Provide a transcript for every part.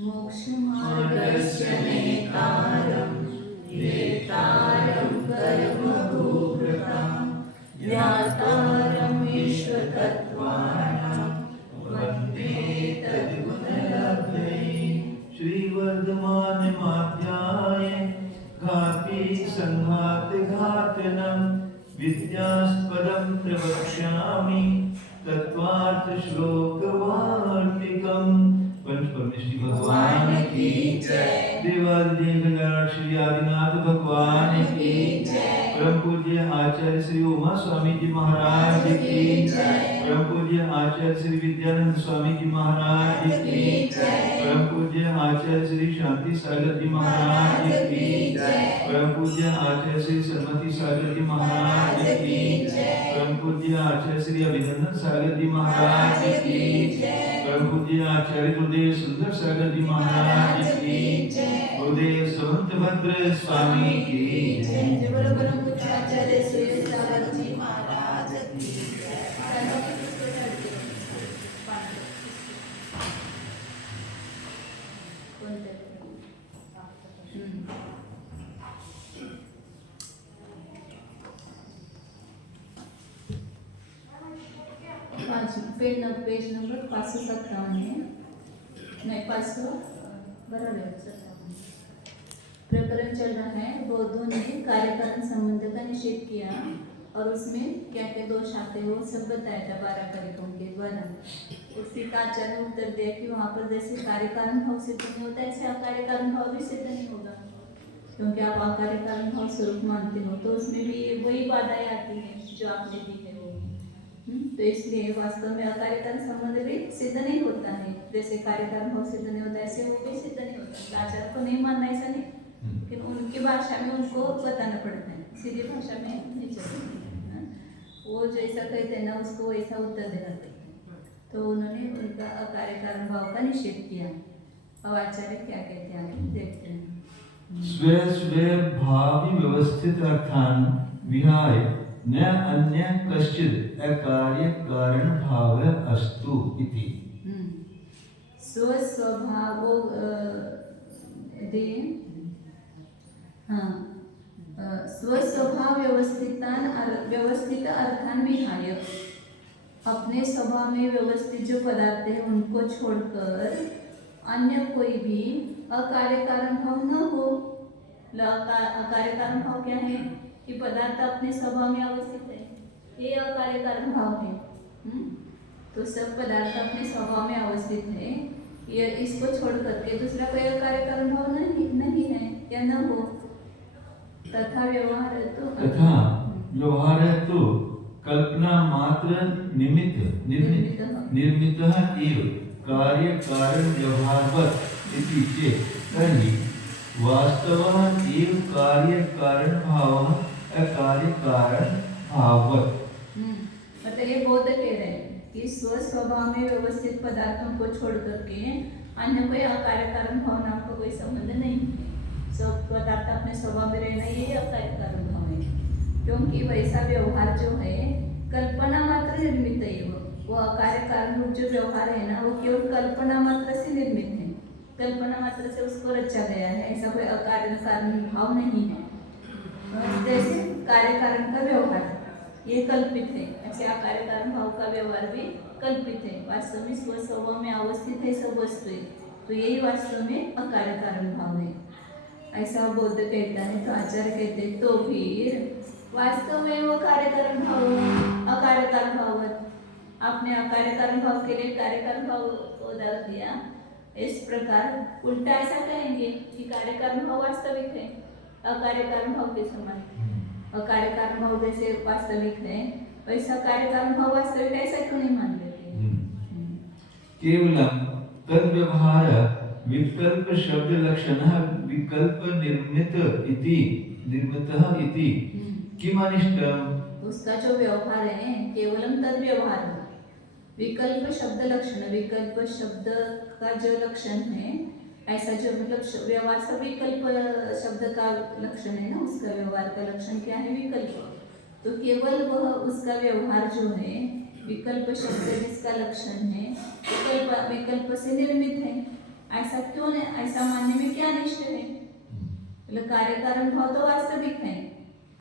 मोक्षमार्गस्य नेतारं वेतारं कर्मभूभृतां ज्ञातारं विश्वतत्त्वानां वन्दे तद्गुणलब्धये। श्रीवर्धमानमाध्याय घाति संघात घातनं विद्यास्पदं प्रवक्ष्यामि तत्वार्थ श्लोकवार्तिकम्। पंच परमेश्वरी भगवान की जय। देवादिदेव श्री आदिनाथ भगवान की जय। परम पूज्य आचार्य श्री उमा स्वामी जी महाराज की जय। परम पूज्य आचार्य श्री विद्यानंद स्वामी जी महाराज की जय। परम पूज्य आचार्य श्री शांति सागर जी महाराज की जय। परम पूज्य आचार्य श्री सरमती सागर जी महाराज की जय। परम पूज्य आचार्य श्री अभिनंदन सागर जी महाराज की परम पूज्य आचार्य गुरुदेव सुंदर सागर जी महाराज की गुरुदेव समंतभद्र स्वामी की जय। बोलो परम पूज्य आचार्य श्री सागर जी महाराज की जय। पेज नंबर 557 है, नहीं 500 बराबर है। प्रकरण चल रहा है, बौद्धों ने कार्यकारण संबंध का निषेध किया और उसमें क्या क्या दोष आते हैं वो सब बताया था 12 परिकों के द्वारा। उसी का आचार्य ने उत्तर दिया कि वहाँ पर जैसे कार्यकारण भाव सिद्ध नहीं होता ऐसे अकार्यकारण भाव भी सिद्ध नहीं होगा, क्योंकि आप अकार्यकारण भाव स्वरूप मानते हो तो उसमें भी वही बाधाएं आती हैं जो आपने दी है वो। तो इसलिए वास्तव में अकार्यकारण संबंध भी सिद्ध नहीं होता है, जैसे कार्यकारण भाव सिद्ध नहीं होता ऐसे वो भी सिद्ध नहीं होता। आचार्य को नहीं मानना ऐसा नहीं, लेकिन उनकी भाषा में उनको बताना पड़ता है, सीधी भाषा में नहीं चलता। वो जैसा कहते हैं ना उसको वैसा उत्तर देना पड़ता है। तो उन्होंने उनका अकार्यकारण भाव का निषेध किया। अब आचार्य क्या कहते हैं आगे देखते हैं। स्वे स्वे भावी व्यवस्थित अर्थान विहाय न अन्य कश्चित् अकार्य कारण भाव अस्तु इति। स्वस्वभावो स्वस्वभाव व्यवस्थित अर्थान विहाय, अपने स्वभाव में व्यवस्थित जो पदार्थ है उनको छोड़कर अन्य कोई भी अकार्य कारण भाव न हो। अकार्य कारण भाव क्या है कि पदार्थ अपने स्वभाव में अवस्थित है, ये अकार्य कारण भाव है। तो सब पदार्थ अपने स्वभाव में अवस्थित है, ये इसको छोड़ करके दूसरा कोई अकार्य कारण भाव नहीं है या न हो। तथा व्यवहार तो कल्पना मात्र निर्मितः एव कार्य कारण व्यवहारवत् इति चेत् तर्हि वास्तवः एव कार्य कारण भावः अकार्य कारण भाववत्। मतलब ये बौद्ध कह रहे हैं कि स्वस्वभाव में व्यवस्थित पदार्थों को छोड़ करके अन्य कोई अकार्य कारण भाव नाम का कोई संबंध नहीं है। सब पदार्थ अपने स्वभाव में रहना यही अकार्य कारण भाव है, क्योंकि वैसा व्यवहार जो है कल्पना मात्र निर्मित है। वो अकार्य कारण रूप जो व्यवहार है ना वो केवल कल्पना मात्र से निर्मित है, कल्पना मात्र से उसको रचा गया है, ऐसा कोई अकार्य कारण भाव नहीं है। जैसे कार्य कारण का व्यवहार ये कल्पित है, ऐसे अकार्य कारण भाव का व्यवहार भी कल्पित है। वास्तव में स्वस्वभाव में अवस्थित है सब वस्तु, तो यही वास्तव में अकार्य कारण भाव है, ऐसा बौद्ध कहता है। तो आचार्य कहते हैं तो फिर वास्तव में वो कार्य कारण भाव अकार्य कारण भाव, आपने अकार्य कारण भाव के लिए कार्य कारण भाव उदाहरण दिया। इस प्रकार उल्टा ऐसा कहेंगे कि कार्य कारण भाव वास्तविक है अकार्य कारण भाव के समान। अकार्य कारण भाव जैसे वास्तविक है वैसा कार्य कारण भाव वास्तविक ऐसा क्यों नहीं मान लेते। केवलम तद व्यवहार विकल्प शब्द लक्षणः विकल्प निर्मितः इति किम अनिष्टम। उसका जो व्यवहार है केवलम तद व्यवहार विकल्प शब्द लक्षण, विकल्प शब्द का जो लक्षण है ऐसा जो मतलब व्यवहार सब विकल्प शब्द का लक्षण है ना, उसका व्यवहार का लक्षण क्या है विकल्प। तो केवल वह उसका व्यवहार जो है विकल्प शब्द जिसका लक्षण है विकल्प से निर्मित है, ऐसा क्यों नहीं, ऐसा मानने में क्या निष्ठ है? मतलब कार्य कारण भाव तो वास्तविक है,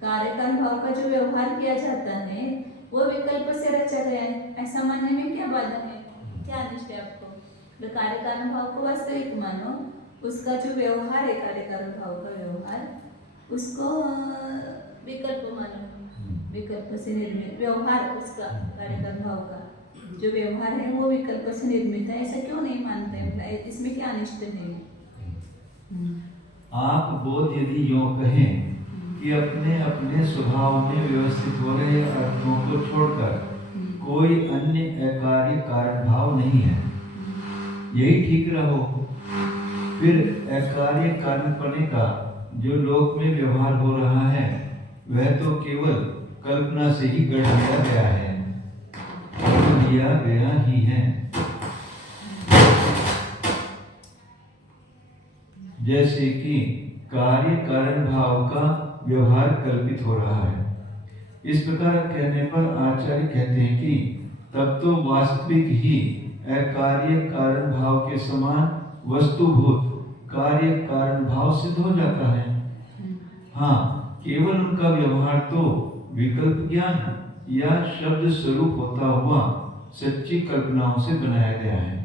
कार्य कारण भाव का जो व्यवहार किया जाता है वो विकल्प से रचा गया है, ऐसा मानने में क्या बाधा है, क्या निष्ठ है आपको? तो कार्य कारण भाव को वास्तविक मानो, उसका जो व्यवहार है कार्य कारण भाव का व्यवहार, उसको विकल्प मानो, विकल्प से निर्मित व्यवहार, उसका कार्य कारण भाव का जो व्यवहार है वो विकल्प से निर्मित है, ऐसा क्यों नहीं मानते हैं? इसमें क्या अनिष्ट है? आप बोध यदि यों कहें कि अपने अपने स्वभाव में व्यवस्थित हो रहे अर्थों को छोड़कर कोई अन्य अकार्य कारण भाव नहीं है, यही ठीक रहो। फिर अकार्य कारणपने का जो लोक में व्यवहार हो रहा है वह तो केवल कल्पना से ही गढ़ लिया गया है, लिया गया ही है। जैसे कि कार्य कारण भाव का व्यवहार कल्पित हो रहा है। इस प्रकार कहने पर आचार्य कहते हैं कि तब तो वास्तविक ही अकार्य कारण भाव के समान वस्तुभूत कार्य कारण भाव सिद्ध हो जाता है। हाँ, केवल उनका व्यवहार तो विकल्प ज्ञान या शब्द स्वरूप होता हुआ सच्ची कल्पनाओं से बनाया गया है।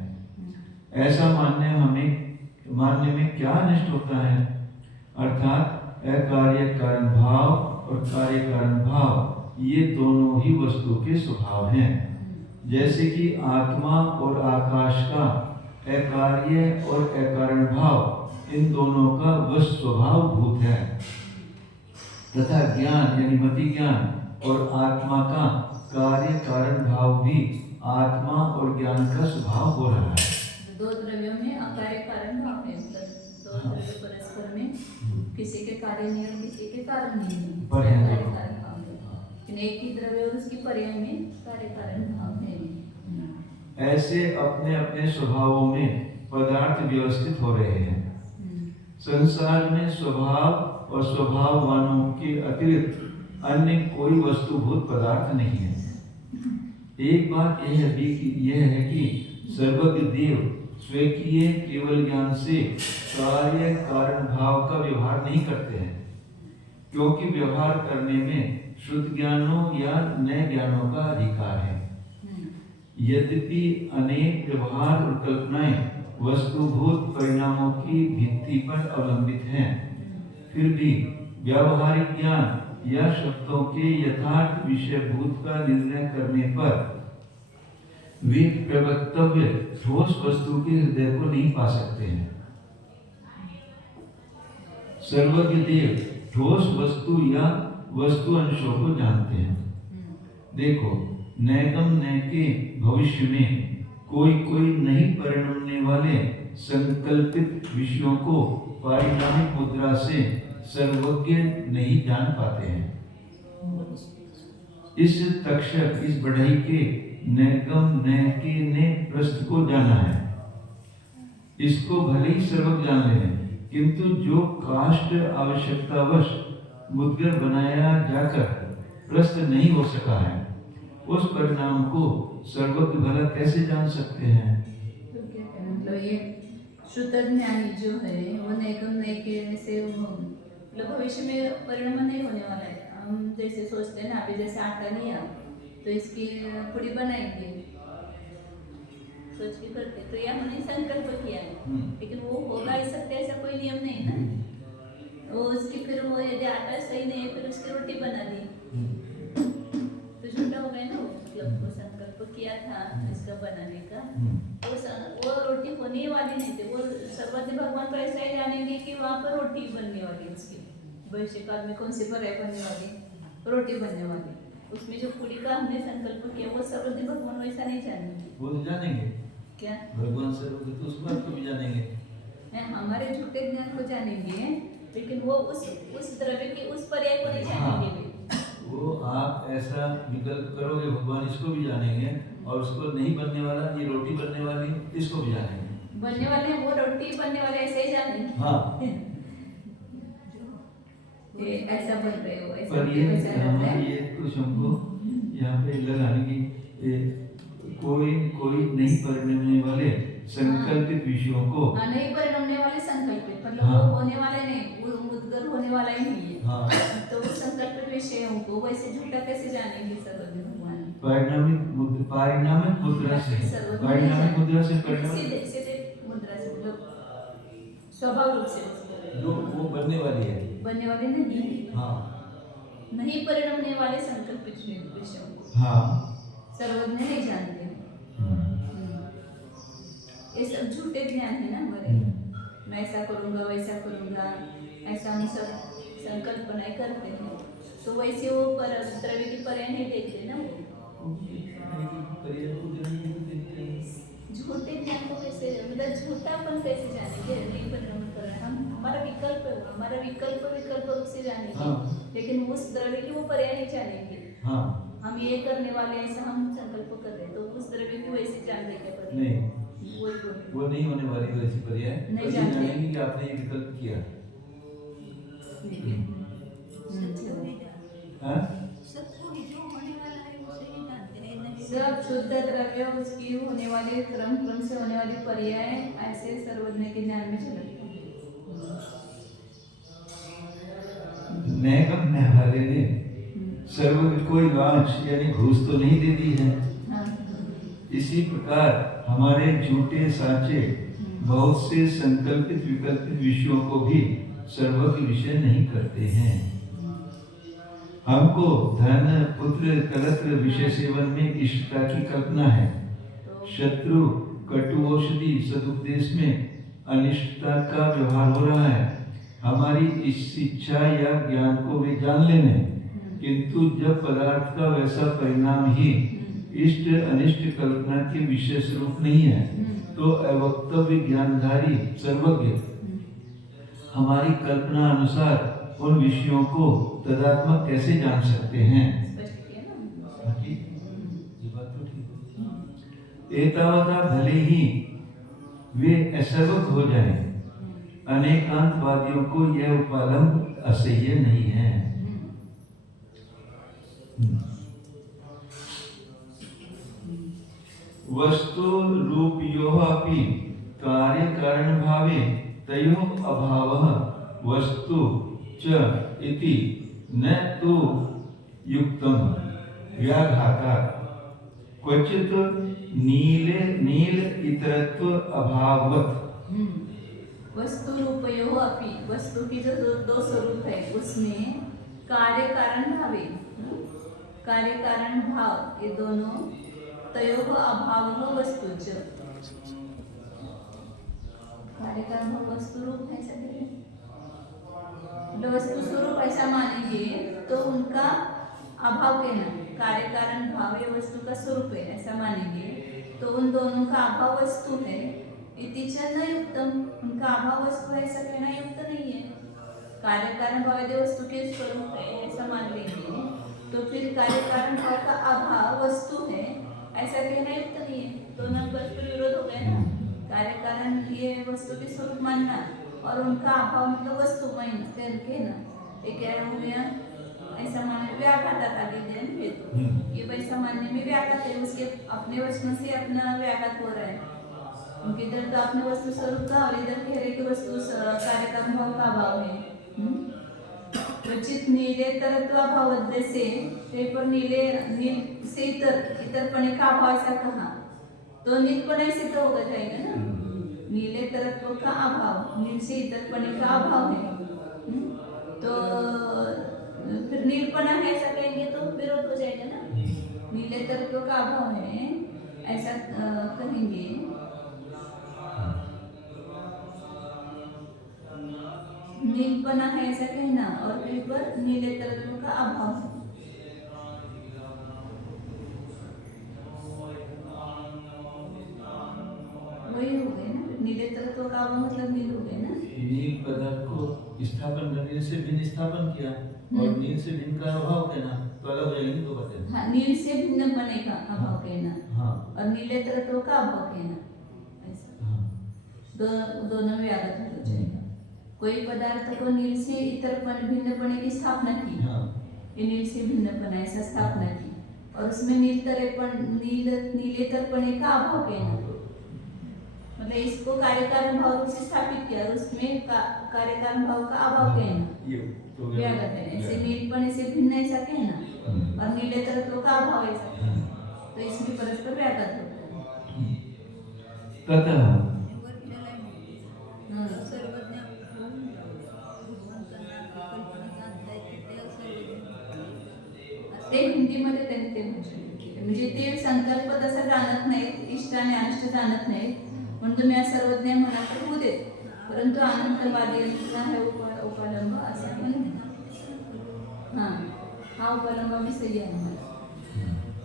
ऐसा मानने में क्या नष्ट होता है? अर्थात अकार्य कारण भाव और कार्य कारण भाव ये दोनों ही वस्तु के स्वभाव हैं। जैसे कि आत्मा और आकाश का अकार्य और अकारण भाव इन दोनों का वश स्वभाव भूत है, तथा ज्ञान यानी मति ज्ञान और आत्मा का कार्य कारण भाव भी आत्मा और ज्ञान का स्वभाव हो रहा है। दो द्रव्यों में अकार्य कारण भाव है, दो द्रव्य परस्पर में किसी के कार्य नहीं है, किसी के कारण नहीं है, कार्य कारण भाव है। एक ही द्रव्य और उसकी पर्याय में कार्य कारण भाव है। ऐसे अपने अपने स्वभावों में पदार्थ व्यवस्थित हो रहे हैं। संसार में स्वभाव और स्वभाववानों के अतिरिक्त अन्य कोई वस्तुभूत पदार्थ नहीं है। एक बात यह है कि सर्वज्ञ देव स्वकीय केवल ज्ञान से कार्य कारण भाव का व्यवहार नहीं करते हैं, क्योंकि व्यवहार करने में शुद्ध ज्ञानों या नए ज्ञानों का अधिकार है। यद्यपि अनेक व्यवहार और कल्पनाएं वस्तुभूत परिणामों की भित्ति पर अवलंबित हैं, फिर भी व्यावहारिक ज्ञान या शब्दों के यथार्थ विषयभूत का निर्णय करने पर वे प्रवक्तव्य ठोस वस्तु के हृदय को नहीं पा सकते हैं। सर्वज्ञ देव ठोस वस्तु या वस्तु अंशों को जानते हैं। देखो, नैगम नय के भविष्य में कोई नहीं परिणमने वाले संकल्पित विषयों को पारिणामिक मुद्रा से सर्वज्ञ नहीं जान पाते हैं। इस तक्षक, इस बढ़ई के नैगम नय के ने प्रश्न को जाना है, इसको भले ही सर्वज्ञ जान ले, किंतु जो काष्ठ आवश्यकतावश मुद्गर बनाया जाकर प्रश्न नहीं हो सका है, उस परिणाम को सर्वज्ञ भला कैसे जान सकते हैं? मतलब ये शुद्ध ज्ञानी जो है वो नैगम नय के से मतलब भविष्य में परिणाम नहीं होने वाला है। हम जैसे सोचते हैं ना, अभी जैसे आटा लिया तो इसकी पुड़ी बनाएंगे सोच के करते, तो यह हमने संकल्प किया है, लेकिन वो होगा ऐसा ऐसा कोई नियम नहीं ना। वो उसकी फिर वो यदि आटा सही नहीं है फिर उसकी रोटी बना दी तो झूठा हो गया ना। मतलब वो संकल्प किया था इसका बनाने का, वो रोटी होने वाली नहीं थी। वो सर्वज्ञ भगवान तो ऐसा ही जानेंगे कि वहाँ पर रोटी बनने वाली, उसकी भविष्य काल में कौन सी पर्याय बनने वाली, रोटी बनने वाली। उसमें जो पूरी का हमने संकल्प किया वो सर्वज्ञ भगवान वैसा नहीं जानेंगे। वो तो जानेंगे क्या भगवान सर्वज्ञ, तो उस बात को भी जानेंगे। हमारे झूठे ज्ञान को जानेंगे, लेकिन वो उस द्रव्य की उस पर्याय को नहीं जानेंगे। वो आप ऐसा विकल्प करोगे, भगवान इसको भी जानेंगे, और उसको नहीं बनने वाला, ये रोटी बनने वाली, इसको भी जानेंगे। बनने वाले वो रोटी बनने वाले ऐसे ही जानेंगे। हाँ, ये ऐसा बन रहे हो, ऐसा पर ये कुछ हमको यहाँ पे लगाने की कोई नहीं परिणमने वाले संकल्पित विषयों को नहीं परिणमने वाले संकल्पित, मतलब हाँ। वो होने वाले नहीं, वो मुद्गर होने वाला ही नहीं है। हाँ तो वो संकल्पित विषयों को वैसे झूठा कैसे जानेंगे सर्वज्ञ भगवान? पारिणामिक मुद्रा से पारिणामिक मुद्रा से परिणाम सीधे सीधे मुद्रा से, मतलब स्वभाव रूप से जो वो बनने वाली है। बनने वाले नहीं, हाँ नहीं परिणमने वाले संकल्पित विषयों को हाँ सर्वज्ञ नहीं जानते। ये सब झूठे ज्ञान है ना हमारे। मैं ऐसा करूंगा, वैसा करूंगा, ऐसा हम सब संकल्पनाएं करते हैं, तो वैसे वो द्रव्य की पर्याय नहीं देखते ना वो। झूठे ज्ञान को कैसे, मतलब झूठापन कैसे जानेंगे? नहीं परिणाम कर रहे हैं हम, हमारा विकल्प होगा, हमारा विकल्प रूप से जानेंगे। हाँ। लेकिन उस द्रव्य की वो पर्याय नहीं जानेंगे। हाँ हम ये करने वाले, ऐसा हम संकल्प कर रहे हैं, तो उस द्रव्य की वैसे जान देंगे पर्याय? नहीं, वो नहीं होने वाली वैसी पर्याय नहीं तो जानते। जानेंगे कि आपने ये विकल्प किया। हाँ? सब शुद्ध द्रव्य उसकी होने वाले क्रम से होने वाली पर्याय ऐसे सर्वज्ञ के ज्ञान में झलकते हैं। नए वाले ने सर्वज्ञ कोई लांच यानी घूस तो नहीं दे दी है। हाँ। इसी प्रकार हमारे झूठे साचे बहुत से संकल्पित विकल्पित विषयों को भी सर्वज्ञ विषय नहीं करते हैं। हमको धन पुत्र कलत्र विषय सेवन में इष्टता की कल्पना है। शत्रु कटु औषधि सदुपदेश में अनिष्टता का व्यवहार हो रहा है। हमारी इस इच्छा या ज्ञान को वे जान लेने, किंतु जब पदार्थ का वैसा परिणाम ही इष्ट अनिष्ट कल्पना के विषय स्वरूप नहीं है, तो अवक्तव्य ज्ञानधारी सर्वज्ञ हमारी कल्पना अनुसार उन विषयों को तदात्मक कैसे जान सकते हैं? ये बात तो ठीक है। एतावता भले ही वे असर्वज्ञ हो जाएं, अनेकांतवादियों को यह उपालंब असह्य नहीं है। वस्तु रूपयोः अपि कार्य कारण भावे तयोः अभावः वस्तु च इति न तो युक्तम व्याघाता क्वचित नील इतरत्व अभाववत्। वस्तु रूपयोः अपि, वस्तु की जो दो स्वरूप है उसमें कार्य कारण भावे, कार्य कारण भाव ये दोनों तयोः अभावः वस्तु च, कार्य कारण भाव वस्तु रूप है सभी वस्तु स्वरूप ऐसा मानेंगे तो उनका अभाव कहना, कार्य कारण भाव ये वस्तु का स्वरूप है ऐसा मानेंगे तो उन दोनों का अभाव वस्तु है। इति च न युक्तम, उनका अभाव वस्तु है ऐसा कहना युक्त नहीं है। कार्य कारण भाव यदि वस्तु के स्वरूप है ऐसा मान लेंगे तो फिर कार्य कारण भाव का अभाव वस्तु है ऐसा कहना युक्त नहीं है। दोनों परस्पर विरोध हो गए ना। कार्य कारण ये वस्तु के स्वरूप मानना और उनका अभाव मतलब वस्तु कहना, ये क्या हो गया? ऐसा मानने व्याघात ये वैसा मानने में व्याघात है, उसके अपने वचनों से अपना व्याघात हो रहा है। उनके इधर तो अपने वस्तु स्वरूप का और इधर कह रहे कि वस्तु कार्य कारण भाव का अभाव है। उचित नीले तरत्व अभाव से पर नील से इतरपणे का अभाव ऐसा कहा तो नीलपना सिद्ध होगा जाएगा ना। नीले तरत्व का अभाव, नील से इतरपणे का अभाव है, तो फिर नीलपना है ऐसा कहेंगे तो विरोध हो जाएगा ना। नीले तरत्व का अभाव है ऐसा कहेंगे, नीलपना है ऐसा कहना और फिर पर नीले तरत्व का अभाव है। वही हो गए ना, नीले तरत्व का अभाव मतलब नील हो गए ना। नील पदार्थ को स्थापन करने से भिन्न स्थापन किया और नील से भिन्न का अभाव कहना तो अलग हो जाएंगे दो बातें। हाँ, नील से भिन्न बने का अभाव कहना हाँ। और नीले तरत्व का अभाव कहना ऐसा। हाँ। दोनों में व्याघात हो जाएगा। कोई पदार्थ को नील से इतरपन भिन्नपने की स्थापना की। हाँ। ये नील से भिन्नपन ऐसा स्थापना की और उसमें नीलेतरपणे का अभाव कहना, मतलब इसको कार्य कारण भाव रूप से स्थापित किया और उसमें कार्य कारण भाव का अभाव कहना ये तो व्यागत है। ऐसे नीलपण से भिन्न ऐसा कहना और नीले तत्व का अभाव ऐसा कहना, तो इसमें परस्पर व्यागत होता है। ततः ते हिंदीमध्ये त्यांनी ते म्हटलं म्हणजे ते संकल्प तसा जाणत नाहीत, इष्ट आणि अनिष्ट जाणत नाहीत, म्हणून तुम्ही या सर्वज्ञ म्हणा तर होऊ देत, परंतु अनंतवादींना हे उपलंब असा म्हणून हा उपलंब मी सही आहे मला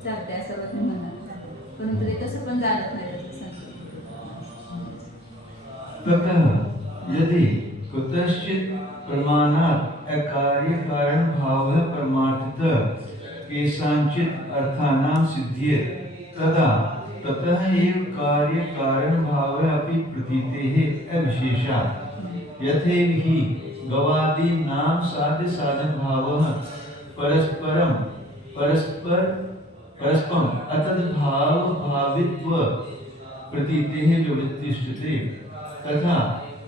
चालते सर्वज्ञ म्हणा, परंतु ते तसं पण जाणत नाही त्याचं ततः यदि कुतश्चित् प्रमाणात् अकार्य कारण भावः परमार्थतः केषाञ्चित् अर्थानां सिद्ध्येत् तदा ततः एव कार्य कारण भावः अपि प्रतीतेः अविशेषात् यथैव हि गवादीनां साध्य साधन भावः परस्परम अतद्भाव भावित्व प्रतीतेः विवृत्तिष्ठते तथा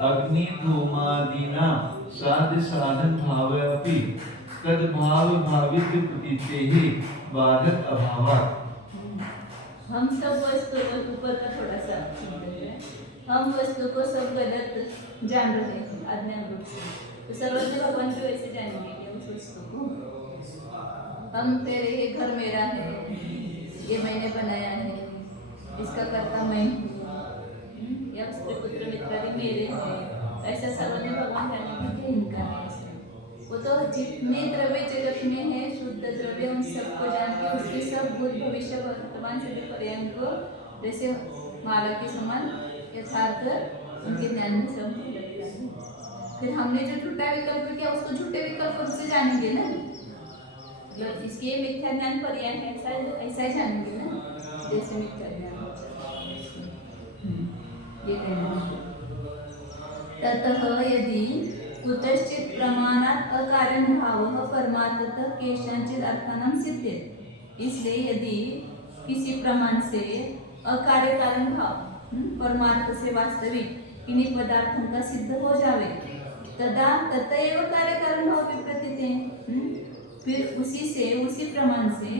अग्नि धूमादीनां साध्य साधन भावः अपि तद्भाव भावित्व प्रतीतेः बाधक अभावात्। हम सब वस्तु को ऊपर का थोड़ा सा हम वस्तु को सब गलत जान रहे हैं अज्ञान रूप से, तो सर्वज्ञ भगवान भी वैसे जानेंगे उस वस्तु को। हम तेरे ये घर मेरा है, ये मैंने बनाया है, इसका कर्ता मैं हूँ, या उसके पुत्र मित्रादि मेरे हैं, ऐसा सर्वज्ञ भगवान जानेंगे कि इनका है। वो तो जितने द्रव्य जगत में है शुद्ध द्रव्य उन सबको जान के उसके सब भूत भविष्य वर्तमान से पर्यंत को जैसे माला के समान यथार्थ उनके ज्ञान में सब लगता है। फिर हमने जो झूठा विकल्प किया उसको झूठे विकल्प रूप से जानेंगे ना, मतलब इसके मिथ्या ज्ञान पर्याय है ऐसा ही जानेंगे ना, जैसे मिथ्या ज्ञान ये कहना। ततः यदि कुतश्चित् प्रमाणात् अकारण भावः परमार्थतः केषाञ्चित् अर्थानां सिद्ध्येत्, इसलिए यदि किसी प्रमाण से अकार्य कारण भाव परमार्थ से वास्तविक किन्हीं पदार्थों का सिद्ध हो जावे तदा ततएव कार्य कारण भाव विप्रतीत है, फिर उसी से उसी प्रमाण से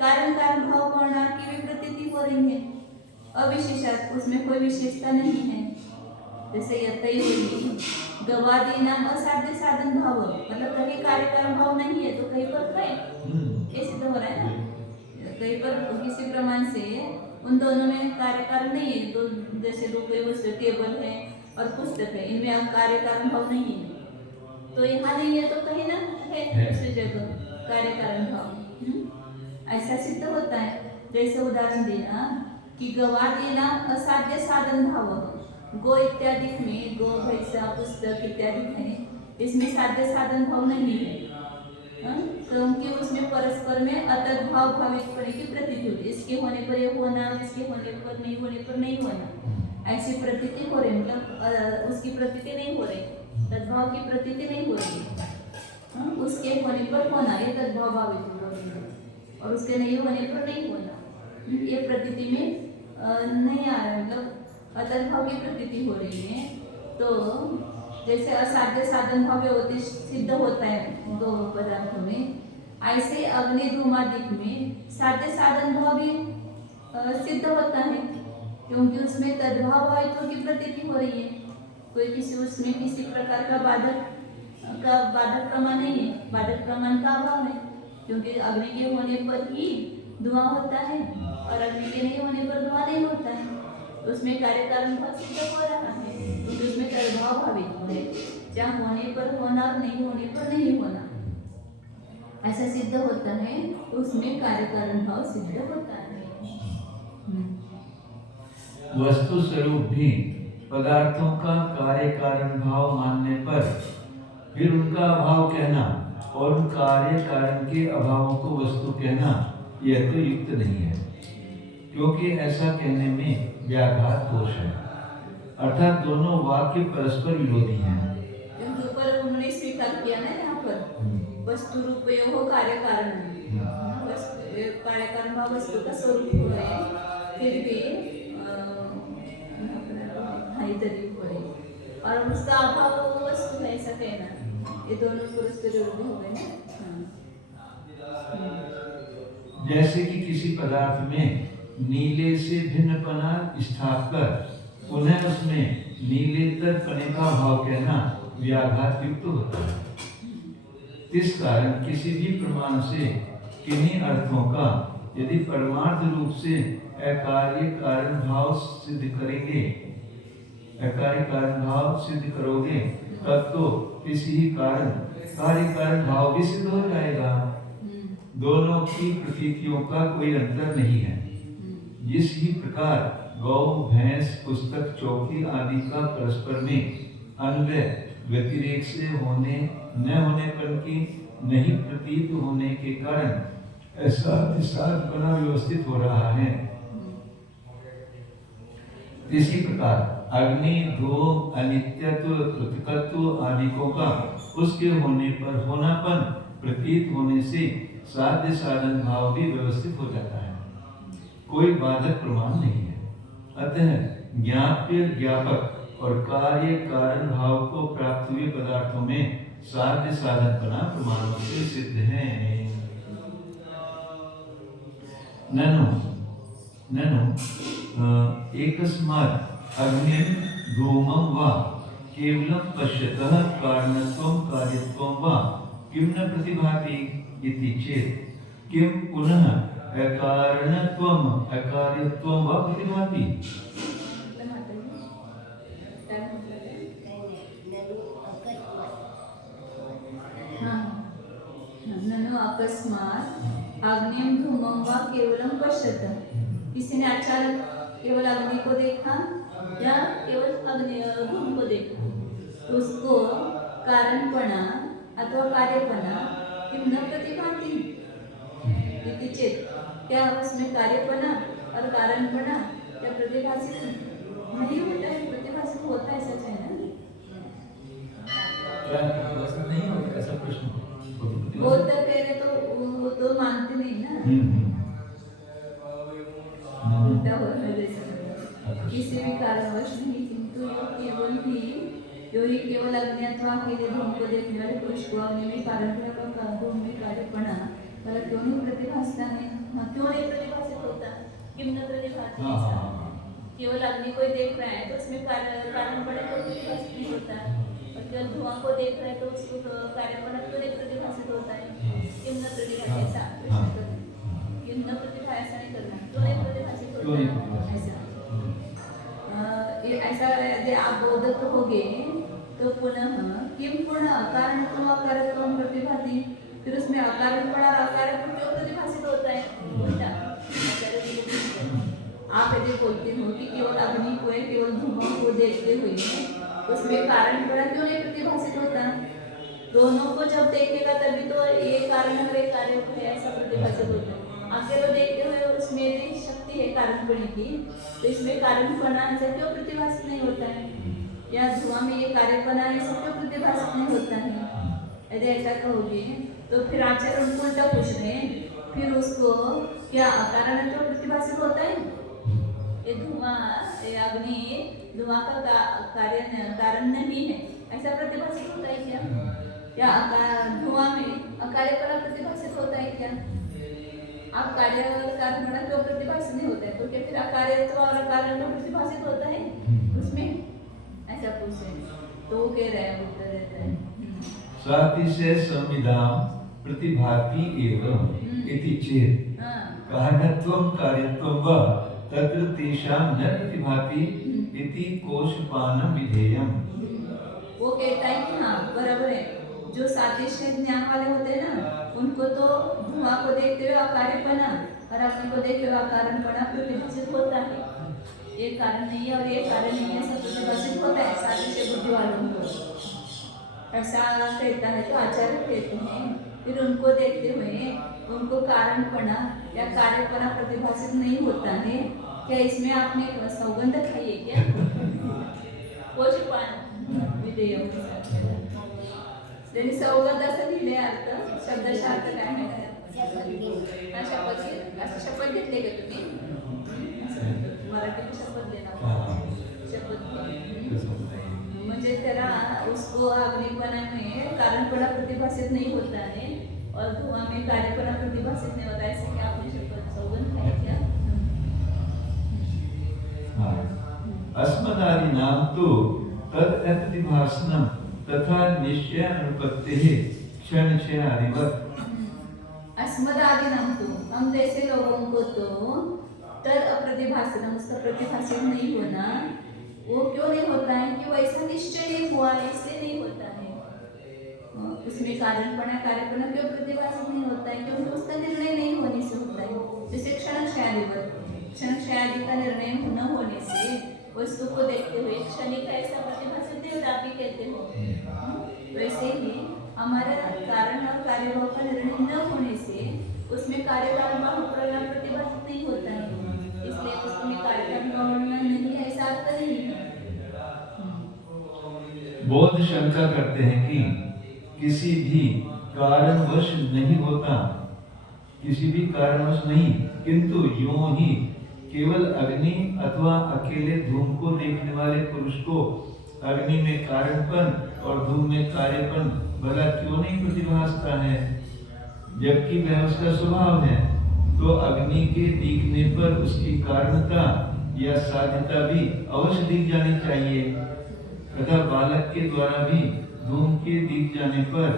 कारण कारण भाव प्रमाण की विप्रतीति हो रही है, अविशेषात उसमें कोई विशेषता नहीं है। जैसे यतैव गवादी नाम असाध्य साधन भाव, मतलब कहीं कार्य कारण भाव नहीं है तो कहीं पर है, ये सिद्ध हो रहा है ना, कहीं पर किसी प्रमाण से उन दोनों में कार्य कारण नहीं है, तो जैसे रुपये वस्तु टेबल है और पुस्तक है, इनमें अब कार्य कारण भाव नहीं है, तो यहाँ नहीं है तो कहीं ना है दूसरी जगह कार्य कारण भाव, ऐसा सिद्ध होता है। जैसे उदाहरण देना कि गवादी नाम असाध्य साधन भाव, गो इत्यादि में गो भैंसा पुस्तक इत्यादि है, इसमें साध्य साधन भाव नहीं है, क्योंकि उसमें परस्पर में अतद् भाव भावित होने की प्रतीति होती है, इसके होने पर ये होना, इसके होने पर नहीं होने पर नहीं होना, ऐसी प्रतीति हो रही, मतलब उसकी प्रतीति नहीं हो रही, तद्भाव की प्रतीति नहीं हो रही, उसके होने पर होना ये तद्भाव भावित हो रही है और उसके नहीं होने पर नहीं होना, ये प्रतीति में नहीं आ रहा है, मतलब अतद्भाव की प्रतीति हो रही है। तो जैसे असाध्य साधन भाव होती सिद्ध होता है दो पदार्थों में, ऐसे अग्नि धूमादिक में साध्य साधन भाव भी सिद्ध होता है, क्योंकि उसमें तद्भाव भावित्व की प्रतीति हो रही है, कोई किसी उसमें किसी प्रकार का बाधक प्रमाण नहीं है, बाधक प्रमाण का अभाव है, क्योंकि अग्नि के होने पर ही धुआं होता है और अग्नि के नहीं होने पर धुआं नहीं होता है, तो उसमें कार्य कारण भाव सिद्ध हो रहा है, क्योंकि उसमें तद्भाव भावित है, जहाँ होने पर होना और नहीं होने पर नहीं होना, ऐसा सिद्ध होता है, उसमें कार्य कारण भाव सिद्ध होता है। वस्तु स्वरूप भी पदार्थों का कार्य कारण भाव मानने पर फिर उनका अभाव कहना और उन कार्य कारण के अभावों को वस्तु कहना यह तो युक्त नहीं है, क्योंकि ऐसा कहने में व्याघात दोष है, अर्थात दोनों वाक्य परस्पर विरोधी हैं। ऊपर उन्होंने स्वीकार किया ना यहाँ पर वस्तु रूप हो कार्य कारण, कार्य कारण भाव वस्तु का स्वरूप है, फिर भी काहीतरी होय और उसका अभाव वो वस्तु है, ऐसा कहना, ये दोनों पुरुष विरोधी हो गए ना। जैसे कि किसी पदार्थ में नीले से भिन्नपना स्थापकर पुनः उसमें नीलेतर पने का भाव कहना व्याघात युक्त होता है। इस कारण किसी भी प्रमाण से किन्हीं अर्थों का यदि परमार्थ रूप से अकार्य कारण भाव सिद्ध करेंगे, अकार्य कारण भाव सिद्ध करोगे, तब तो किसी ही कारण कार्य कारण भाव भी सिद्ध हो जाएगा। दोनों की प्रतीतियों का कोई अंतर नहीं है। जिस ही प्रकार गौ, भैंस, पुस्तक, चौकी आदि का परस्पर में अन्वय व्यतिरेक से होने न होने पर की नहीं प्रतीत होने के कारण ऐसा निषाद बना व्यवस्थित हो रहा है। इसी प्रकार अग्नि, धूम, अनित्यत्व, कृतकत्व आदिकों का उसके होने पर होनापन प्रतीत होने से साध्य साधन भाव भी व्यवस्थित हो जाता है, कोई बाधक प्रमाण नहीं है। अतः ज्ञाप्य, ज्ञापक और कार्य कारण भाव को प्राप्त हुए पदार्थों में साध्य साधनपना प्रमाणों से सिद्ध है। ननु एकस्मात् अग्निं धूमं वा केवलं पश्यतः कारणत्वं कार्यत्वं वा किं न प्रतिभाति इति चेत् किं पुनः अकारणत्वम् अकार्यत्वं वा प्रतिभाति। ननु अकस्मात् अग्निं धूमं वा केवलं पश्यतः, किसी ने अचानक केवल अग्नि को देखा या केवल अग्नि धूम को देखा, तो उसको कारणपणा अथवा कार्यपणा किं न प्रतिभाति इति चेत्, क्या उसमें कार्यपणा और कारणपणा क्या प्रतिभासित नहीं होता है? प्रतिभासित होता है, सच है ना? नहीं होता ऐसा प्रश्न वो तो कह रहे, तो वो तो मानते नहीं ना, उल्टा हो रहा है जैसे किसी भी कारणवश नहीं, किंतु यो ही केवल अग्नि अथवा अकेले धूम को देखने वाले पुरुष को अग्नि में कारणपणा और धूम में कार्यपणा वाला क्यों नहीं प्रतिभासता है? क्यों नहीं प्रतिभासित होता? किम न प्रतिभाति? केवल अग्नि को ही देख रहा है तो उसमें कारणपणा तो प्रतिभासित नहीं होता, और केवल धुआं को देख रहा है तो उसको कार्यपणा तो नहीं प्रतिभासित होता है। किम न प्रतिभाति ऐसा किम न प्रतिभा ऐसा नहीं करना, क्यों नहीं प्रतिभासित होता ऐसा यदि आप बोधक होगे तो पुनः किम पुनः अकारणत्वम अकारणत्वम प्रतिभाति, फिर उसमें अकारणपणा और अकारणत्व क्यों प्रतिभासित होता है? उल्टा आप यदि बोलते हो कि केवल अग्नि को है, केवल धुआं को देखते हुए उसमें कारणपणा क्यों नहीं प्रतिभासित होता? दोनों को जब देखेगा तभी तो ये कारण है, कार्य है, ऐसा प्रतिभासित होता है। अकेले देखते हुए उसमें भी शक्ति है कारणपणे की, तो इसमें कारणपणा ऐसा क्यों प्रतिभासित नहीं होता है? या धुआं में ये कार्यपणा है, सब क्यों प्रतिभासित नहीं होता है? यदि ऐसा कहोगे तो फिर आचार्य उनको उल्टा पूछ रहे हैं, फिर उसको क्या अकारणत्व प्रतिभासित होता है? ये धुआं, ये अग्नि धुआं का कारण नहीं है, ऐसा प्रतिभासित होता है क्या? या धुआं में अकार्यपणा प्रतिभासित होता है क्या? आप कार्य कारणपणा क्यों प्रतिभासित नहीं होता है? तो क्या फिर अकार्यत्व और अकारण प्रतिभासित होता है उसमें? ऐसा पूछे तो वो कह रहे हैं, उत्तर देता है सातिशय संविदाम प्रतिभाति एवं इति चेत् कारणत्वं कार्यत्वं वा तत्र तेषां न प्रतिभाति इति कोशपानं विधेयम्। वो कहता है कि हाँ बराबर है, जो सातिशय ज्ञान वाले होते हैं ना, उनको तो धुआं को देखते हुए अकार्यपणा और अग्नि को देखते हुए अकारणपणा प्रतिभासित होता है। ये कारण नहीं है और ये कारण नहीं है, सब प्रतिभासित होता है सातिशय बुद्धि वालों को। ऐसा कहता है तो आचार्य कहते हैं, फिर उनको देखते हुए उनको कारणपणा या कार्यपणा प्रतिभासित नहीं होता है। क्या इसमें आपने सौगंध खाई है क्या? कोशपान विधेयक त्यांनी सौगंध असं लिहिले, अर्थ शब्दाचा अर्थ काय आहे? शपथ घेतले का तुम्ही? मराठीत शपथ देणार, कसं बताइए? म्हणजे त्याला उसको अग्निपणामुळे कारणपणा प्रतिभासित नहीं होता है और धुआं में कार्यपणा प्रतिभासित नहीं होता है, ऐसे क्या आपने शब्द सौगंध है क्या? हाँ। अस्मदादीनां तु तद् अप्रतिभासनं तथा निश्चय अनुपत्तिः क्षणक्षयादिवत्। अस्मदादि नाम तो हम जैसे लोगों को तो तद अप्रतिभाषण उसका प्रतिभाषित नहीं होना, वो क्यों नहीं होता है कि वैसा निश्चय नहीं हुआ है, इसलिए नहीं होता है। उसमें कारणपणा कार्यपणा क्यों प्रतिभाषित नहीं होता है, क्योंकि उसका निर्णय नहीं होने से होता है। जैसे क्षणक्षयादि का निर्णय न होने से वस्तु को देखते हुए क्षणिक ऐसा प्रतिभाषित नहीं होता, आप भी कहते हो। वैसे ही हमारे कारण और कार्यभाव का निर्णय न होने से उसमें कार्यकारण भाव प्रलय प्रतिभासित नहीं होता है, इसलिए उसमें कार्यकारण भाव नहीं है, ऐसा अर्थ नहीं है। बौद्ध शंका करते हैं कि किसी भी कारणवश नहीं होता, किसी भी कारणवश नहीं, किंतु यूं ही केवल अग्नि अथवा अकेले धूम को देखने वाले पुरुष को अग्नि में कारणपन और धूम में कार्यपन भला क्यों नहीं प्रतिभासता है, जबकि वह उसका स्वभाव है। तो अग्नि के दिखने पर उसकी कारणता या साध्यता भी अवश्य दिख जानी चाहिए, तथा बालक के द्वारा भी धूम के दिख जाने पर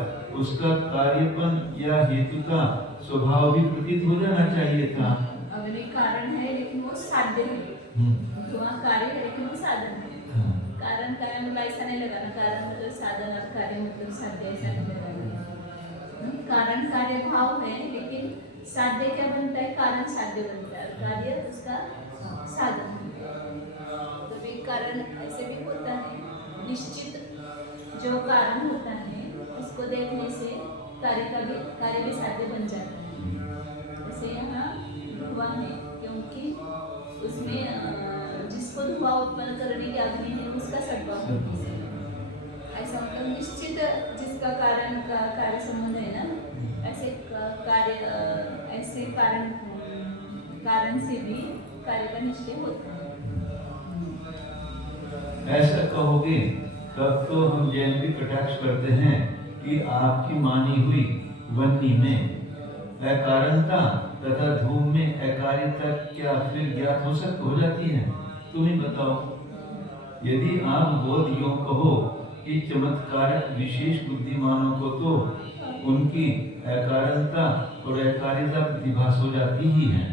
उसका कार्यपन या हेतुता स्वभाव भी प्रतीत हो जाना चाहिए था। अग्नि कारण है लेकिन वो साध्य है, धुआं कार्य है लेकिन वो साधन है। कारण कार्य मतलब ऐसा नहीं लगाना, कारण मतलब साधन और कार्य मतलब साध्य, ऐसा नहीं लगाना। कारण कार्य भाव है लेकिन साध्य क्या बनता है, कारण साध्य बनता है, कार्य उसका साधन है। तो भी कारण ऐसे भी होता है, निश्चित जो कारण होता है उसको देखने से कार्य भी साध्य बन जाता है। जैसे यहाँ धुआं है, क्योंकि उसमें जिसको धुआं उत्पन्न करने की अग्नि है उसका सद्भाव होती है, ऐसा मतलब निश्चित जिसका कारण का कार्य संबंध है ना, ऐसे कार्य ऐसे कारण से भी कार्य का निश्चय होता है। ऐसा कहोगे तब तो हम जैन भी कटाक्ष करते हैं कि आपकी मानी हुई वन्नी में अकारणता तथा धूम में अकार्यता क्या फिर ज्ञात हो जाती है? तुम ही बताओ। यदि आप बोध योग कहो कि चमत्कारक विशेष बुद्धिमानों को तो उनकी अकारणता और अकार्यता प्रतिभास हो जाती ही है।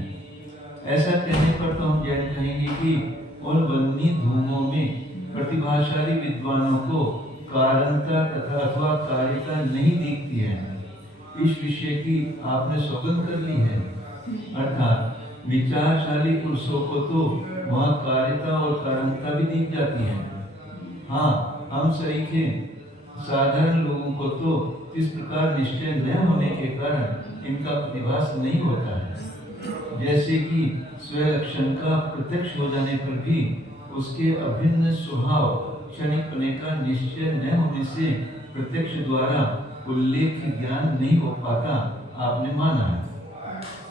ऐसा कहने पर तो हम जैन कहेंगे कि उन वन्नी धूमों में प्रतिभाशाली विद्वानों को कारणता तथा अथवा कार्यता नहीं दिखती है। इस विषय की आपने सौगंध कर ली है, अर्थात विचारशाली पुरुषों को तो वहाँ कार्यता और कारणता भी दिख जाती है। हाँ, हम सरीखे साधारण लोगों को तो इस प्रकार निश्चय न होने के कारण इनका प्रतिभास नहीं होता है। जैसे कि स्वलक्षण का प्रत्यक्ष हो जाने पर भी उसके अभिन्न स्वभाव क्षणिकपने का निश्चय न होने से प्रत्यक्ष द्वारा उल्लेख ज्ञान नहीं हो पाता, आपने माना है।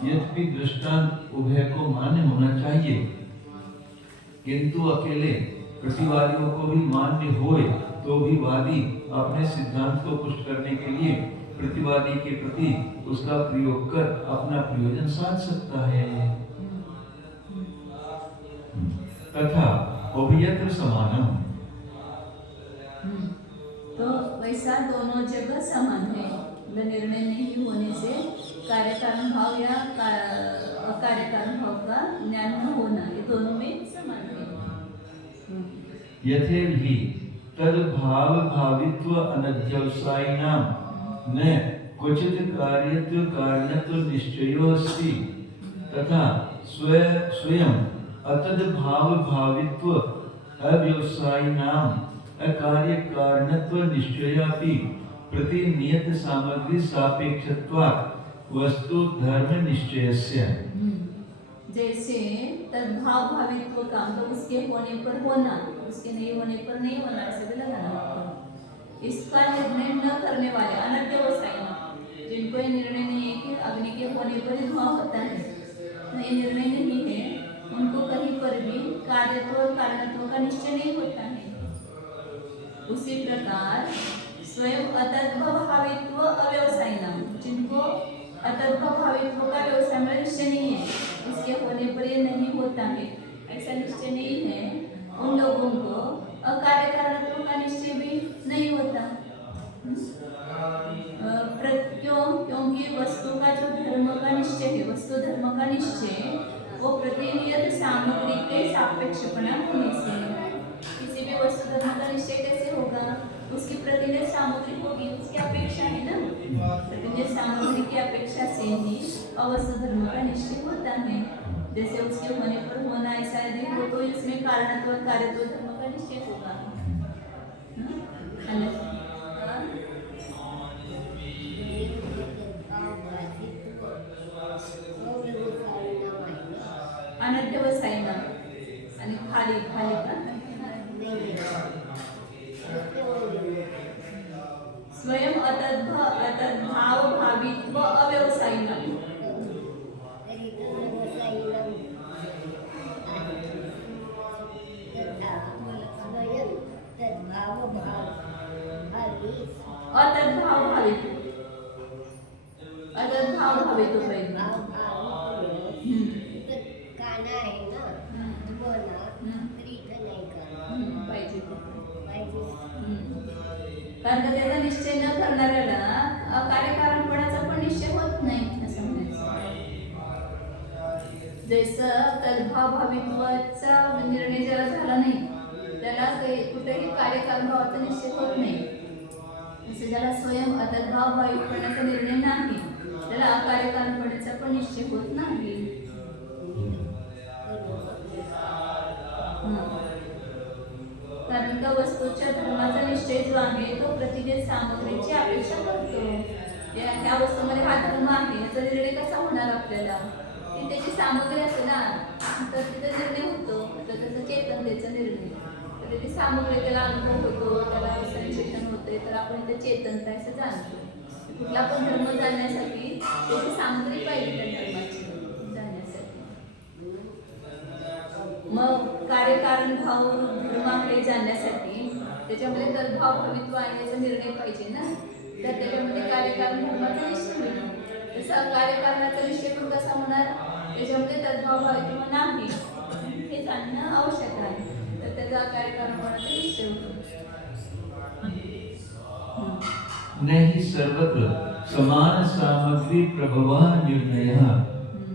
यद्यपि दृष्टांत उभय को मान्य होना चाहिए, किंतु अकेले प्रतिवादियों को भी मान्य होए तो भी वादी अपने सिद्धांत को पुष्ट करने के लिए प्रतिवादी के प्रति उसका प्रयोग कर अपना प्रयोजन साध सकता है। तथा उभयत्र समानम, तो वैसा दोनों जगह समान है। निर्णय नहीं होने से कार्यकारण भाव या अकार्यकारण भाव का ज्ञान न होना, ये दोनों में समान है। यथेव ही तद भाव भावित्व अनध्यवसायिनां न क्वचित कार्यत्व कारणत्व निश्चयो अस्ति, तथा स्वयं अतद भाव भावित्व अव्यवसायिनां अकार्य कारणत्व निश्चयापि प्रतिनियत सामग्री सापेक्षत्वात् वस्तु धर्म निश्चयस्य। जैसे तद्भाव भावित्व का तो उसके होने पर होना, उसके नहीं होने पर नहीं होना, ऐसे भी लगाना। इसका निर्णय न करने वाले अनध्यवसायी, जिनको ये निर्णय नहीं है कि अग्नि के होने पर ही धुआं होता है, नहीं निर्णय नहीं है, उनको कहीं पर भी कार्यत्व और कारणत्व का निश्चय नहीं होता है। उसी प्रकार स्वयं अतद्भावित्व अव्यवसायिनाम, जिनको अतद्भावित्व का व्यवसाय में निश्चय नहीं है, इसके होने पर ये नहीं होता है, ऐसा निश्चय नहीं है, उन लोगों को अकार्य कारणत्व का निश्चय भी नहीं होता। क्योंकि वस्तु का जो धर्म का निश्चय है, वस्तु धर्म का निश्चय वो प्रतिनियत सामग्री के सापेक्षपणा होने से, किसी भी वस्तु धर्म का निश्चय कैसे होगा, उसकी प्रतिनियत सामग्री होगी, उसकी अपेक्षा है ना, प्रतिनियत सामग्री की अपेक्षा से ही अवस्तु धर्म का निश्चय होता है। जैसे उसके होने पर होना ऐसा यदि हो तो इसमें कारणत्व और कार्यत्व धर्म का निश्चय होगा। अनध्यवसायिना आणि खाली खाली का स्वयं अतद्भाव भावित्व अव्यवसायिना, अतद्भाव भावित्व, अतद्भाव भावित्व पाहिजे। काना आहे ना, पाहिजे कारण का त्याचा निश्चय न करणाऱ्याला कार्यकारणपणाचा पण निश्चय होत नाही असं म्हणायचं। जसं तद्भाव भावित्वाचा निर्णय ज्याला झाला नाही त्याला कुठेही कार्यकारणभावाचा निश्चय होत नाही, जसं ज्याला स्वयं अतद्भाव भावित्वाचा निर्णय नाही त्याला अकार्यकारणपणाचा पण निश्चय होत नाही। कारण का वस्तूच्या धर्माचा निश्चय जो आहे तो प्रतिनियत सामग्रीची अपेक्षा करतो। ह्या वस्तूमध्ये हा धर्म आहे याचा निर्णय कसा होणार आपल्याला, ती त्याची सामग्री असते ना, तर तिचा निर्णय होतो। तर त्याचं चेतनतेचा निर्णय, तर त्याची सामग्री त्याला अनुभव होतो, त्याला सेन्सेशन होते, तर आपण ते चेतनता असं जाणतो। कुठला पण धर्म जाणण्यासाठी त्याची सामग्री पाहिजे त्या धर्माची जाणण्यासाठी। मग कार्यकारण भाव धर्म आहे जाणण्यासाठी त्याच्यामध्ये तद्भाव भावित्व आणण्याचा निर्णय पाहिजे ना, तर त्याच्यामध्ये कार्यकारण धर्माचा निश्चय होईल। तसं कार्यकारणाचा निश्चय पण कसा होणार, त्याच्यामध्ये तद्भाव भावित्व नाही हे जाणणं आवश्यक आहे, तर त्याचा कार्यकारणपणाचा निश्चय होतो। नहीं सर्वत्र समान सामग्री प्रभवान निर्णयः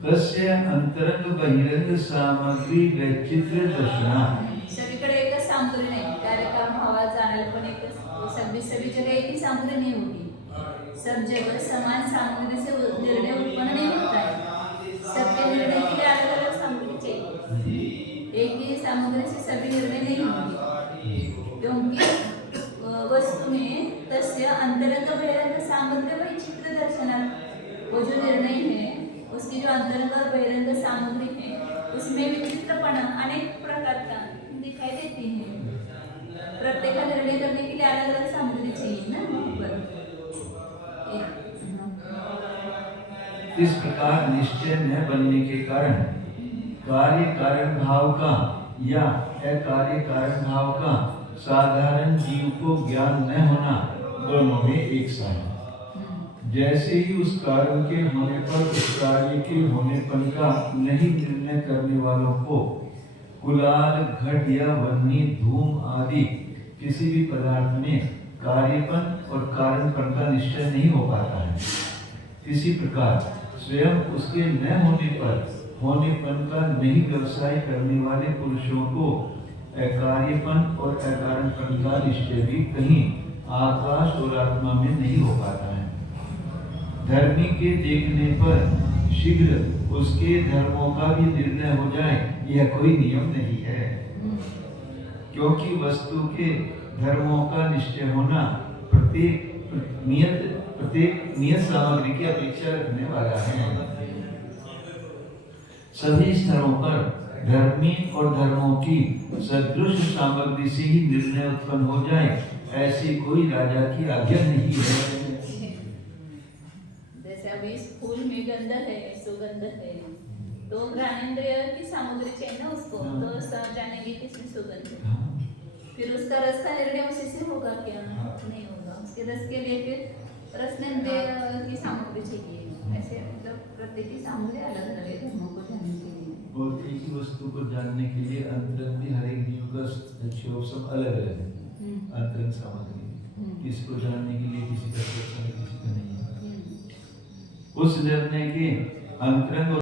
तस्य अंतरंग बहिरंग सामग्री वैचित्र्य दर्शनात्। सगळीकडे एकच सामग्री नाही, कार्यकारण भावाला जाणायला पण एकच सभी जगह एक ही सामग्री नहीं होगी। सब जगह समान सामग्री से निर्णय उत्पन्न नहीं होता है, सबके निर्णय के लिए अलग अलग सामग्री चाहिए, एक ही सामग्री से सभी निर्णय नहीं होंगे। क्योंकि वस्तु में तस्य अंतरंग बहिरंग सामग्री वैचित्र्य दर्शनात्, वो जो निर्णय है उसकी जो अंतरंग और बहिरंग सामग्री है उसमें विचित्रपना अनेक प्रकार का दिखाई देती है। प्रत्येक का निर्णय करने के लिए अलग अलग सामग्री चाहिए ना वहाँ पर। इस प्रकार निश्चय न बनने के कारण कार्य कारण भाव का या अकार्य कारण भाव का साधारण जीव को ज्ञान न होना दोनों में एक सा है। जैसे ही उस कारण के होने पर उस कार्य के होनेपन का नहीं निर्णय करने वालों को कुलाल घट या वन्नी धूम आदि किसी भी पदार्थ में कार्यपन और कारणपन का निश्चय नहीं हो पाता है, इसी प्रकार स्वयं उसके न होने पर होनेपन का नहीं व्यवसाय करने वाले पुरुषों को अकार्यपन और अकारणपन का निश्चय भी कहीं आकाश और आत्मा में नहीं हो पाता है। धर्मी के देखने पर शीघ्र उसके धर्मों का भी निर्णय हो जाए यह कोई नियम नहीं है, क्योंकि वस्तु के धर्मों का निश्चय होना प्रत्येक नियत सामग्री की अपेक्षा रखने वाला है। सभी स्तरों पर धर्मी और धर्मों की सदृश सामग्री से ही निर्णय उत्पन्न हो जाए ऐसी कोई राजा की आज्ञा नहीं है। जैसे अभी इस फूल में गंध है, सुगंध है, तो घ्राणेंद्रिय की सामग्री चाहिए ना उसको, हाँ। तो जानेगी किसमें सुगंध है। हाँ, फिर उसका रस का निर्णय उसी से होगा क्या? हाँ। नहीं होगा। उसके रस के लिए फिर रसनेंद्रिय की सामग्री चाहिए। ऐसे मतलब प्रत्येक की सामग्री अलग अलग है धर्मों को जानने के लिए। और एक ही वस्तु को जानने के लिए अंतरंग भी हर एक जीव का क्षोभ सब अलग अलग है। अंतरंग सामग्री किसी को जानने के लिए किसी का स्वच्छ है, किसी का नहीं है। उस निर्णय के अंतरंग